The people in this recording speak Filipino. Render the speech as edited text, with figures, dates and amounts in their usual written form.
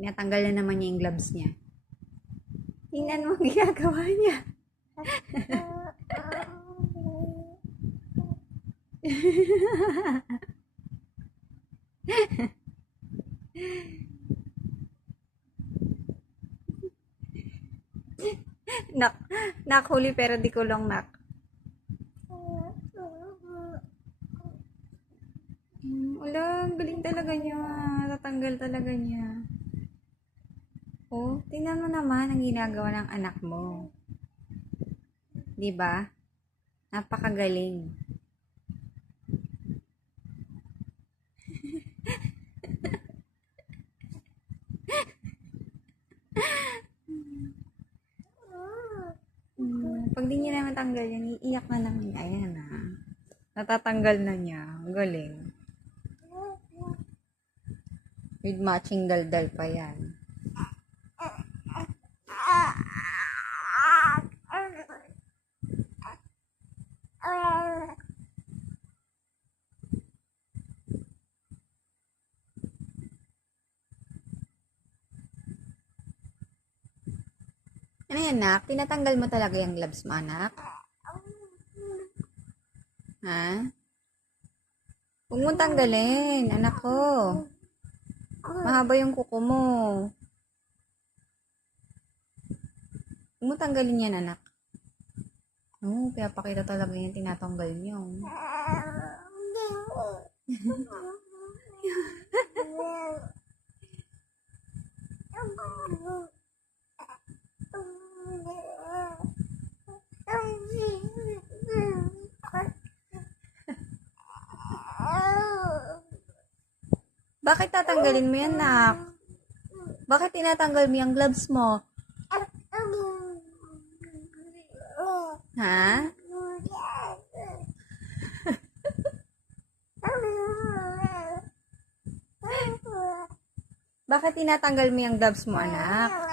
Tinatanggal na naman niya yung gloves niya. Tingnan mo ang ginagawa niya. Nak, nakhuli pero di kulong nak. Wala, ang galing talaga niya. Tatanggal talaga niya. Oh, tingnan mo naman ang ginagawa ng anak mo. 'Di ba? Napakagaling. Pag di niya naman tanggal yan, iiyak na naman. Ayan na. Natatanggal na niya. Ang galing. With matching daldal pa yan. Ano yan, nak? Tinatanggal mo talaga yung gloves mo, anak? Ha? Huwag mo tanggalin, anak ko. Mahaba yung kuko mo. Huwag mo tanggalin yan, anak. Oo, kaya pakita talaga yung tinatanggal niyo. Bakit tatanggalin mo yan, nak? Bakit tinatanggal mo yung gloves mo? Ha? Bakit tinatanggal mo yung gloves mo, anak?